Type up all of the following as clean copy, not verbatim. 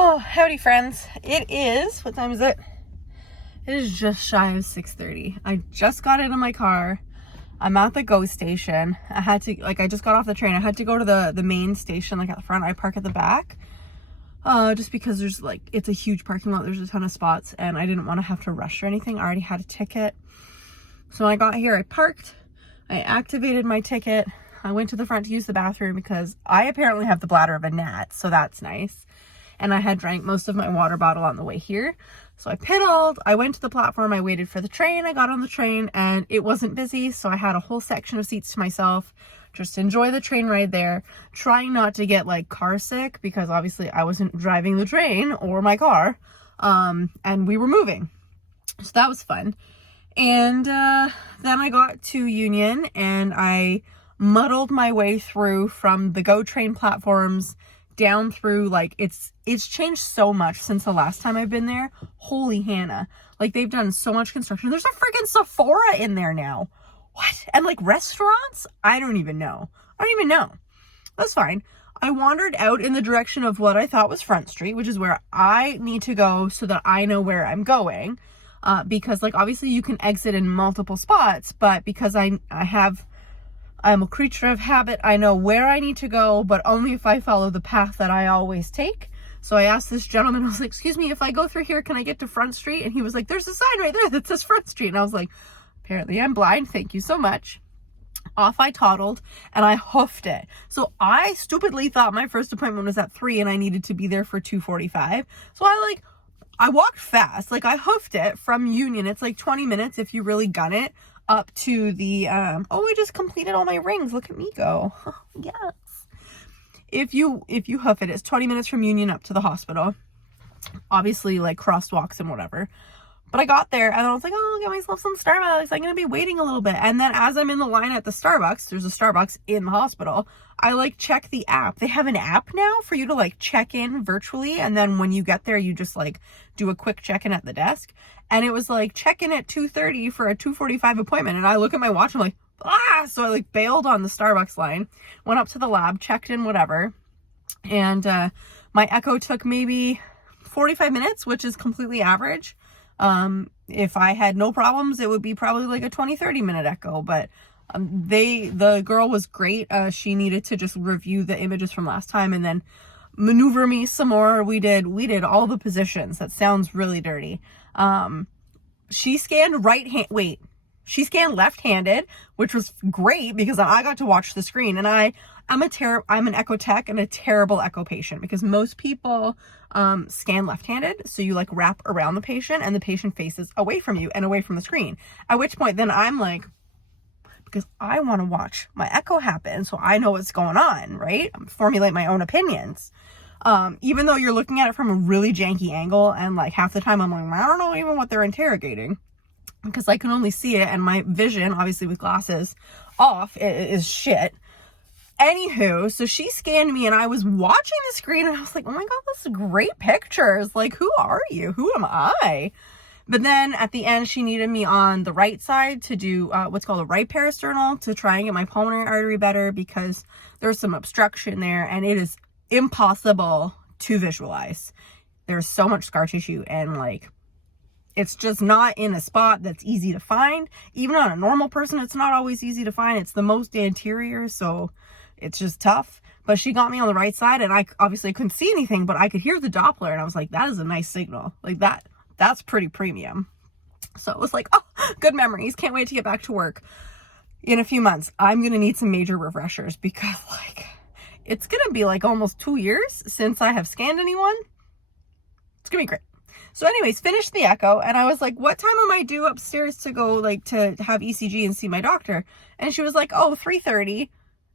Oh, howdy friends. It is, what time is it? It is just shy of 6:30. I just got into my car. I'm at the GO station. I just got off the train. I had to go to the main station, like at the front. I park at the back. Just because there's it's a huge parking lot. There's a ton of spots and I didn't want to have to rush or anything. I already had a ticket. So when I got here, I parked. I activated my ticket. I went to the front to use the bathroom because I apparently have the bladder of a gnat, so that's nice. And I had drank most of my water bottle on the way here. So I pedaled, I went to the platform, I waited for the train, I got on the train and it wasn't busy. So I had a whole section of seats to myself, just enjoy the train ride there, trying not to get car sick because obviously I wasn't driving the train or my car. And we were moving. So that was fun. And then I got to Union and I muddled my way through from the GO train platforms down through, it's changed so much since the last time I've been there. Holy Hannah. They've done so much construction. There's a freaking Sephora in there now. What? And restaurants? I don't even know. That's fine. I wandered out in the direction of what I thought was Front Street, which is where I need to go so that I know where I'm going. Because obviously you can exit in multiple spots, but because I'm a creature of habit. I know where I need to go, but only if I follow the path that I always take. So I asked this gentleman, I was like, excuse me, if I go through here, can I get to Front Street? And he was like, there's a sign right there that says Front Street. And I was like, apparently I'm blind. Thank you so much. Off I toddled and I hoofed it. So I stupidly thought my first appointment was at 3 and I needed to be there for 2:45. So I walked fast. I hoofed it from Union. It's 20 minutes if you really gun it. Up to the, I just completed all my rings. Look at me go. Yes. If you hoof it, it's 20 minutes from Union up to the hospital. Obviously, crosswalks and whatever. But I got there and I was like, oh, I'll get myself some Starbucks. I'm going to be waiting a little bit. And then as I'm in the line at the Starbucks, there's a Starbucks in the hospital. I check the app. They have an app now for you to check in virtually. And then when you get there, you just do a quick check-in at the desk. And it was check in at 2:30 for a 2:45 appointment. And I look at my watch, I'm like, ah! So I bailed on the Starbucks line, went up to the lab, checked in, whatever. And my echo took maybe 45 minutes, which is completely average. If I had no problems, it would be probably a 20-30 minute echo, but the girl was great. She needed to just review the images from last time and then maneuver me some more. We did all the positions. That sounds really dirty. She scanned she scanned left-handed, which was great because I got to watch the screen. And I'm an echo tech and a terrible echo patient because most people scan left-handed. So you wrap around the patient and the patient faces away from you and away from the screen. At which point then I'm because I want to watch my echo happen so I know what's going on, right? Formulate my own opinions. Even though you're looking at it from a really janky angle and half the time I'm I don't know even what they're interrogating because I can only see it and my vision, obviously with glasses off, is shit. Anywho, so she scanned me and I was watching the screen and I was like, oh my God, this is great pictures. Who are you? Who am I? But then at the end, she needed me on the right side to do what's called a right parasternal to try and get my pulmonary artery better because there's some obstruction there and it is impossible to visualize. There's so much scar tissue and it's just not in a spot that's easy to find. Even on a normal person, it's not always easy to find. It's the most anterior, so it's just tough. But she got me on the right side and I obviously couldn't see anything, but I could hear the Doppler and I was like, that is a nice signal. That's pretty premium. So it was oh, good memories. Can't wait to get back to work in a few months. I'm going to need some major refreshers because it's going to be almost 2 years since I have scanned anyone. It's going to be great. So anyways, finished the echo and I was like, what time am I due upstairs to go to have ECG and see my doctor? And she was like, oh, 3:30.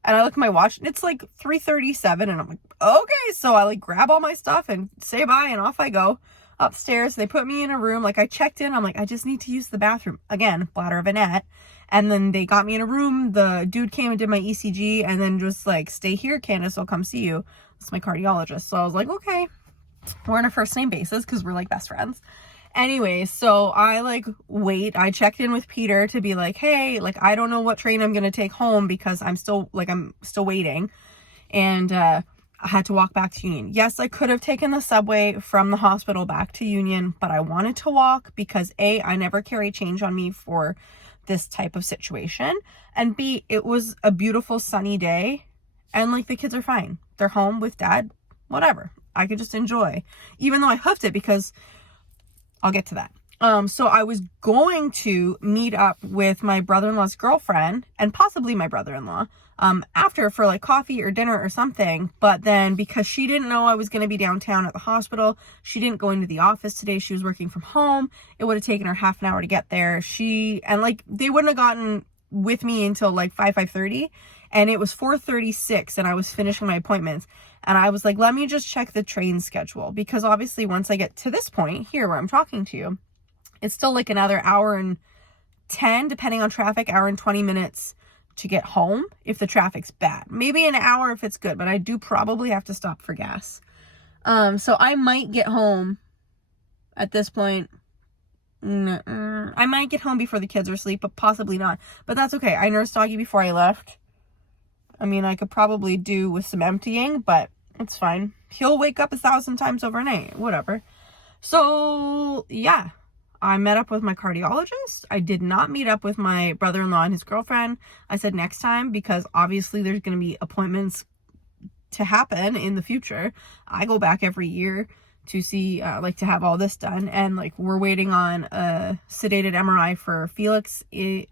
And I look at my watch and it's 3:37 and I'm like, okay. So I grab all my stuff and say bye and off I go upstairs. They put me in a room. I checked in. I'm I just need to use the bathroom. Again, bladder of a gnat. And then they got me in a room. The dude came and did my ECG and then just stay here, Candace, I'll come see you. It's my cardiologist. So I was like, okay. We're on a first name basis because we're best friends. Anyway, so I wait. I checked in with Peter to be hey, I don't know what train I'm going to take home because I'm still waiting. And I had to walk back to Union. Yes, I could have taken the subway from the hospital back to Union, but I wanted to walk because A, I never carry change on me for this type of situation, and B, it was a beautiful sunny day, and like the kids are fine. They're home with dad, whatever. I could just enjoy, even though I hoofed it, because I'll get to that. So I was going to meet up with my brother-in-law's girlfriend and possibly my brother-in-law after for like coffee or dinner or something. But then because she didn't know I was going to be downtown at the hospital, she didn't go into the office today. She was working from home. It would have taken her half an hour to get there. They wouldn't have gotten with me until like 5:30, and it was 4:36 and I was finishing my appointments. And I was like, let me just check the train schedule, because obviously once I get to this point here where I'm talking to you, it's still like another hour and 10, depending on traffic, hour and 20 minutes to get home if the traffic's bad. Maybe an hour if it's good, but I do probably have to stop for gas. So I might get home at this point. I might get home before the kids are asleep, but possibly not. But that's okay. I nursed Auggie before I left. I mean, I could probably do with some emptying, but it's fine. He'll wake up 1,000 times overnight, whatever. So yeah, I met up with my cardiologist. I did not meet up with my brother-in-law and his girlfriend. I said next time, because obviously there's going to be appointments to happen in the future. I go back every year to see, to have all this done. And like, we're waiting on a sedated MRI for Felix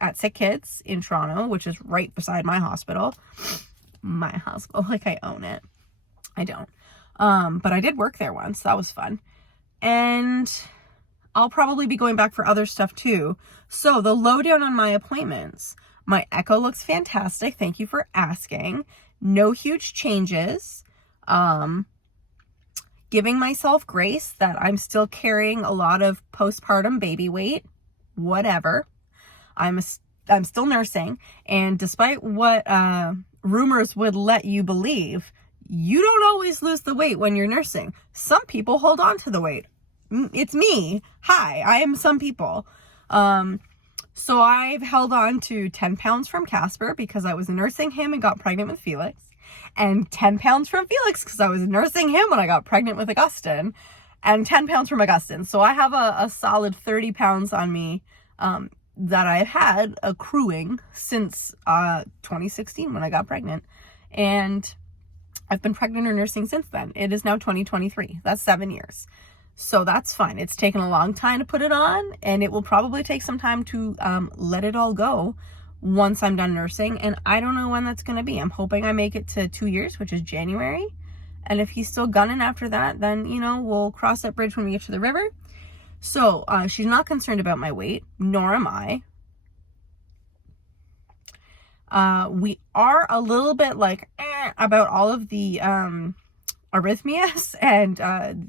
at Sick Kids in Toronto, which is right beside my hospital. My hospital, like I own it. I don't. But I did work there once. That was fun. And I'll probably be going back for other stuff too. So the lowdown on my appointments. My echo looks fantastic. Thank you for asking. No huge changes. Giving myself grace that I'm still carrying a lot of postpartum baby weight. Whatever. I'm still nursing. And despite what rumors would let you believe, you don't always lose the weight when you're nursing. Some people hold on to the weight. It's me. Hi, I am some people. So I've held on to 10 pounds from Casper because I was nursing him and got pregnant with Felix. And 10 pounds from Felix because I was nursing him when I got pregnant with Augustin. And 10 pounds from Augustin. So I have a solid 30 pounds on me that I've had accruing since 2016 when I got pregnant. And I've been pregnant or nursing since then. It is now 2023. That's 7 years. So that's fine. It's taken a long time to put it on, and it will probably take some time to let it all go once I'm done nursing. And I don't know when that's going to be. I'm hoping I make it to 2 years, which is January. And if he's still gunning after that, then, we'll cross that bridge when we get to the river. So she's not concerned about my weight, nor am I. We are a little bit about all of the arrhythmias and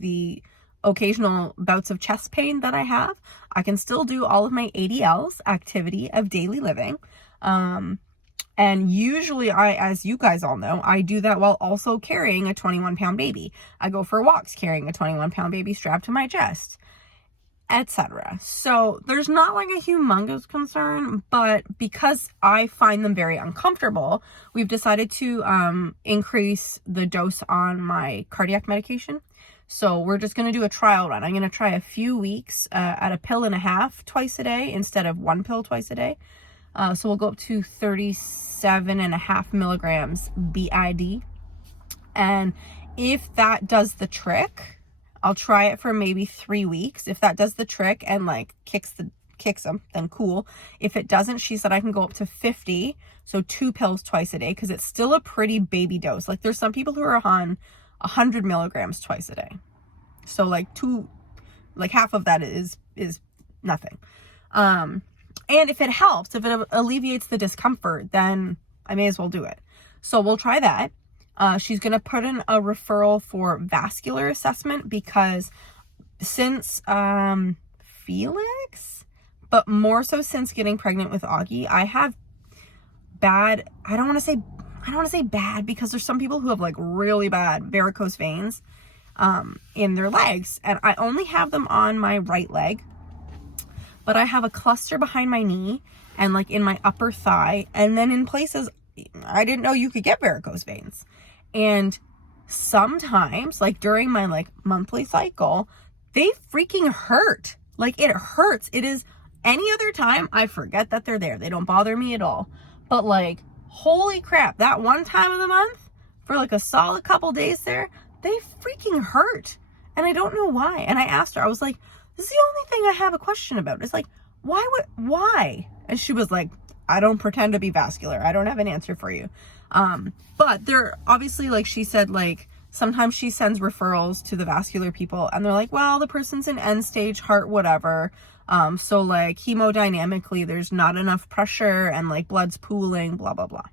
the occasional bouts of chest pain that I have. I can still do all of my ALLLs, activity of daily living. And usually as you guys all know, I do that while also carrying a 21-pound baby. I go for walks carrying a 21-pound baby strapped to my chest, etc. So there's not like a humongous concern, but because I find them very uncomfortable, we've decided to increase the dose on my cardiac medication. So we're just going to do a trial run. I'm going to try a few weeks at a pill and a half twice a day instead of one pill twice a day. So we'll go up to 37.5 milligrams BID. And if that does the trick, I'll try it for maybe 3 weeks. If that does the trick and kicks them, then cool. If it doesn't, she said I can go up to 50. So 2 pills twice a day, because it's still a pretty baby dose. There's some people who are on 100 milligrams twice a day. So half of that is nothing. And if it helps, if it alleviates the discomfort, then I may as well do it. So we'll try that. She's going to put in a referral for vascular assessment because since Felix, but more so since getting pregnant with Auggie, I have bad, I don't want to say bad, because there's some people who have really bad varicose veins in their legs, and I only have them on my right leg, but I have a cluster behind my knee and in my upper thigh, and then in places I didn't know you could get varicose veins. And sometimes, like during my like monthly cycle, they freaking hurt. Like it hurts. It is any other time I forget that they're there. They don't bother me at all. But like, holy crap, that one time of the month for like a solid couple days there, they freaking hurt. And I don't know why. And I asked her, I was like, this is the only thing I have a question about. It's like, why? And she was like, I don't pretend to be vascular. I don't have an answer for you. But they're obviously, like she said, like sometimes she sends referrals to the vascular people and they're like, well, the person's in end stage heart, whatever. So like hemodynamically, there's not enough pressure and like blood's pooling, blah, blah, blah.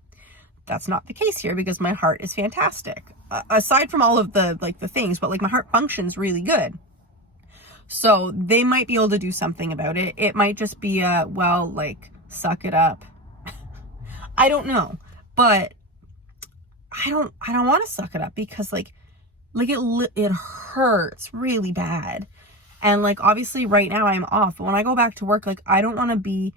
That's not the case here because my heart is fantastic. Aside from all of the, like the things, but like my heart functions really good. So they might be able to do something about it. It might just be well, like suck it up. I don't know, but I don't want to suck it up because like it hurts really bad. And like, obviously right now I'm off, but when I go back to work, like I don't want to be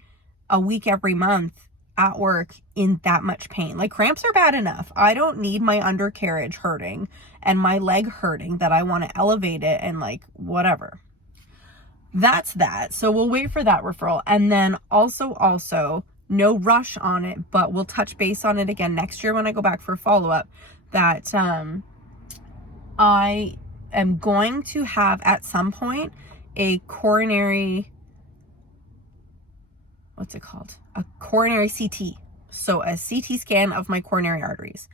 a week every month at work in that much pain. Like cramps are bad enough. I don't need my undercarriage hurting and my leg hurting that I want to elevate it and like whatever. That's that. So we'll wait for that referral. And then also no rush on it, but we'll touch base on it again next year when I go back for follow-up, that I am going to have at some point a coronary, what's it called? A coronary CT. So a CT scan of my coronary arteries.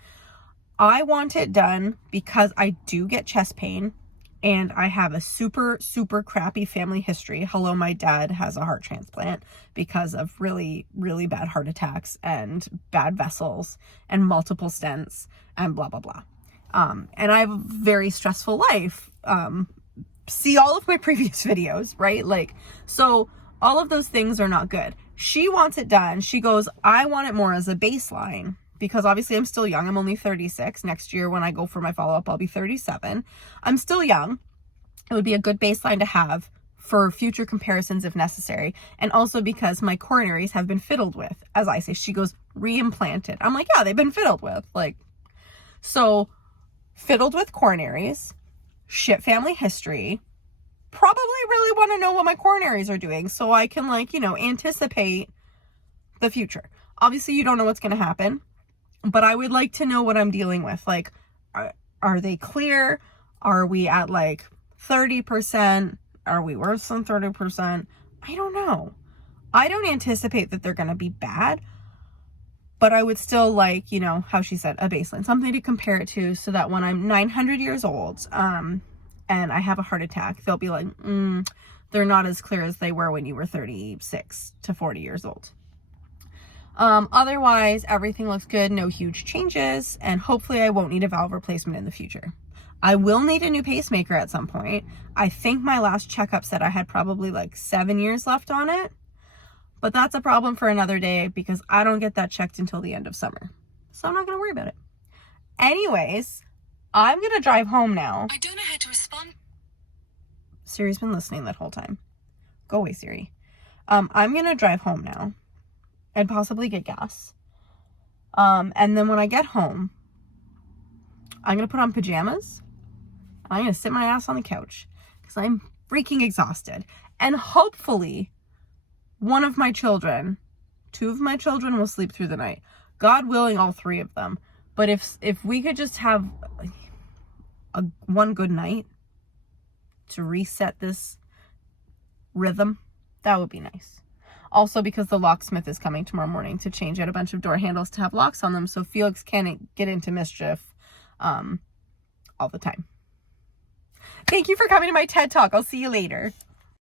I want it done because I do get chest pain and I have a super, super crappy family history. Hello, my dad has a heart transplant because of really, really bad heart attacks and bad vessels and multiple stents and blah, blah, blah. And I have a very stressful life. See all of my previous videos, right? Like, so all of those things are not good. She wants it done. She goes, I want it more as a baseline because obviously I'm still young. I'm only 36. Next year when I go for my follow-up, I'll be 37. I'm still young. It would be a good baseline to have for future comparisons if necessary. And also because my coronaries have been fiddled with, as I say. She goes, re-implanted. I'm like, yeah, they've been fiddled with. Like, so fiddled with coronaries, shit family history, probably really want to know what my coronaries are doing so I can, like, you know, anticipate the future. Obviously, you don't know what's going to happen, but I would like to know what I'm dealing with. Like, are they clear? Are we at like 30%? Are we worse than 30%? I don't know. I don't anticipate that they're going to be bad, but I would still like, you know, how she said, a baseline, something to compare it to so that when I'm 900 years old, and I have a heart attack, they'll be like, they're not as clear as they were when you were 36 to 40 years old. Otherwise, everything looks good. No huge changes. And hopefully I won't need a valve replacement in the future. I will need a new pacemaker at some point. I think my last checkup said I had probably like 7 years left on it. But that's a problem for another day because I don't get that checked until the end of summer. So I'm not going to worry about it. Anyways, I'm going to drive home now. I don't know how to respond. Siri's been listening that whole time. Go away, Siri. I'm going to drive home now and possibly get gas. And then when I get home, I'm going to put on pajamas. I'm going to sit my ass on the couch because I'm freaking exhausted. And hopefully one of my children, 2 of my children will sleep through the night. God willing, all 3 of them. But if we could just have one good night to reset this rhythm, that would be nice. Also because the locksmith is coming tomorrow morning to change out a bunch of door handles to have locks on them so Felix can't get into mischief all the time. Thank you for coming to my TED Talk. I'll see you later.